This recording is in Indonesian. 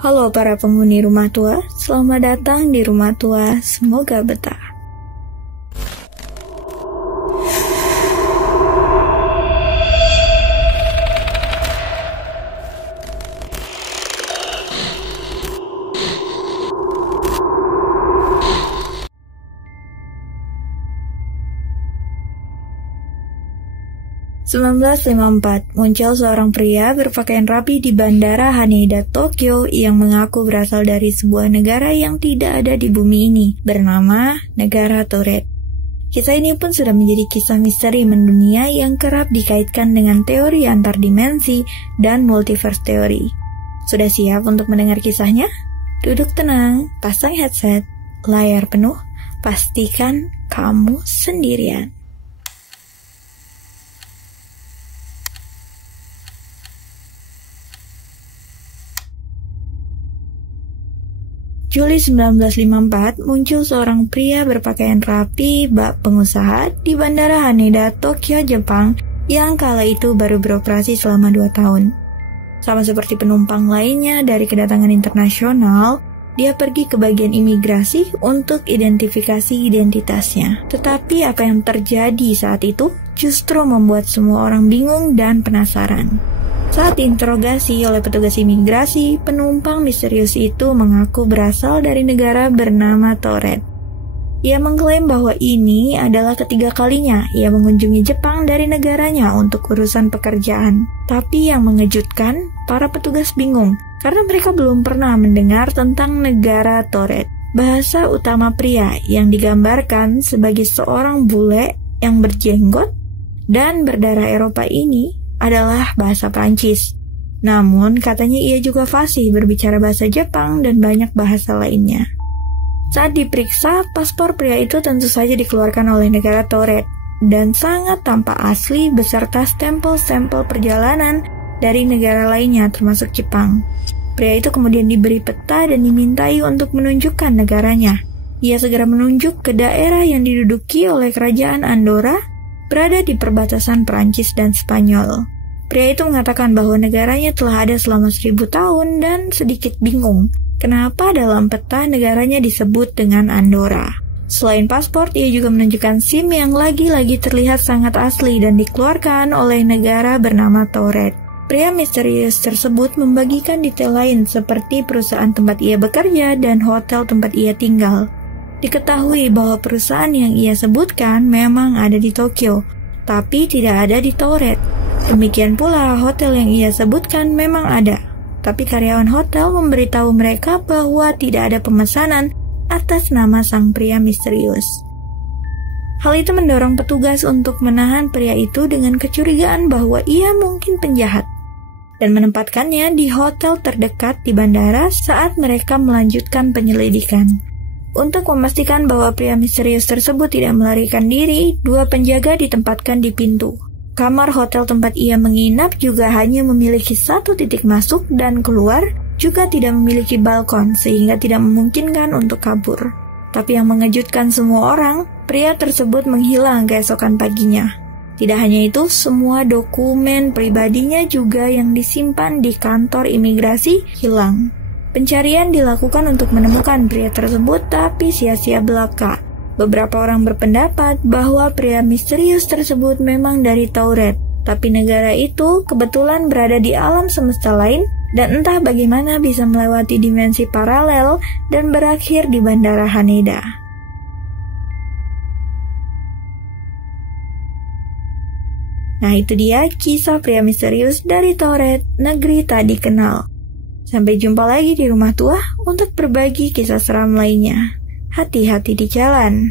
Halo para penghuni rumah tua, selamat datang di rumah tua, semoga betah. Tahun 1954, muncul seorang pria berpakaian rapi di Bandara Haneda, Tokyo yang mengaku berasal dari sebuah negara yang tidak ada di bumi ini, bernama Negara Tourette. Kisah ini pun sudah menjadi kisah misteri mendunia yang kerap dikaitkan dengan teori antar dimensi dan multiverse teori. Sudah siap untuk mendengar kisahnya? Duduk tenang, pasang headset, layar penuh, pastikan kamu sendirian. Juli 1954, muncul seorang pria berpakaian rapi bak pengusaha di Bandara Haneda, Tokyo, Jepang, yang kala itu baru beroperasi selama 2 tahun. Sama seperti penumpang lainnya dari kedatangan internasional, dia pergi ke bagian imigrasi untuk identifikasi identitasnya. Tetapi apa yang terjadi saat itu justru membuat semua orang bingung dan penasaran. Saat diinterogasi oleh petugas imigrasi, penumpang misterius itu mengaku berasal dari negara bernama Tourette. Ia mengklaim bahwa ini adalah ketiga kalinya ia mengunjungi Jepang dari negaranya untuk urusan pekerjaan. Tapi yang mengejutkan, para petugas bingung karena mereka belum pernah mendengar tentang negara Tourette. Bahasa utama pria yang digambarkan sebagai seorang bule yang berjenggot dan berdarah Eropa ini adalah bahasa Prancis. Namun, katanya ia juga fasih berbicara bahasa Jepang dan banyak bahasa lainnya. Saat diperiksa, paspor pria itu tentu saja dikeluarkan oleh negara Tourette dan sangat tampak asli beserta stempel-stempel perjalanan dari negara lainnya termasuk Jepang. Pria itu kemudian diberi peta dan dimintai untuk menunjukkan negaranya. Ia segera menunjuk ke daerah yang diduduki oleh kerajaan Andorra, berada di perbatasan Perancis dan Spanyol. Pria itu mengatakan bahwa negaranya telah ada selama 1000 tahun dan sedikit bingung kenapa dalam peta negaranya disebut dengan Andorra. Selain paspor, ia juga menunjukkan SIM yang lagi-lagi terlihat sangat asli dan dikeluarkan oleh negara bernama Tourette. Pria misterius tersebut membagikan detail lain seperti perusahaan tempat ia bekerja dan hotel tempat ia tinggal. Diketahui bahwa perusahaan yang ia sebutkan memang ada di Tokyo, tapi tidak ada di Tourette. Demikian pula hotel yang ia sebutkan memang ada, tapi karyawan hotel memberitahu mereka bahwa tidak ada pemesanan atas nama sang pria misterius. Hal itu mendorong petugas untuk menahan pria itu dengan kecurigaan bahwa ia mungkin penjahat dan menempatkannya di hotel terdekat di bandara saat mereka melanjutkan penyelidikan. Untuk memastikan bahwa pria misterius tersebut tidak melarikan diri, 2 penjaga ditempatkan di pintu. Kamar hotel tempat ia menginap juga hanya memiliki 1 titik masuk dan keluar, juga tidak memiliki balkon sehingga tidak memungkinkan untuk kabur. Tapi yang mengejutkan semua orang, pria tersebut menghilang keesokan paginya. Tidak hanya itu, semua dokumen pribadinya juga yang disimpan di kantor imigrasi hilang. Pencarian dilakukan untuk menemukan pria tersebut, tapi sia-sia belaka. Beberapa orang berpendapat bahwa pria misterius tersebut memang dari Tourette, tapi negara itu kebetulan berada di alam semesta lain dan entah bagaimana bisa melewati dimensi paralel dan berakhir di Bandara Haneda. Nah, itu dia kisah pria misterius dari Tourette, negeri tak dikenal. Sampai jumpa lagi di rumah tua untuk berbagi kisah seram lainnya. Hati-hati di jalan.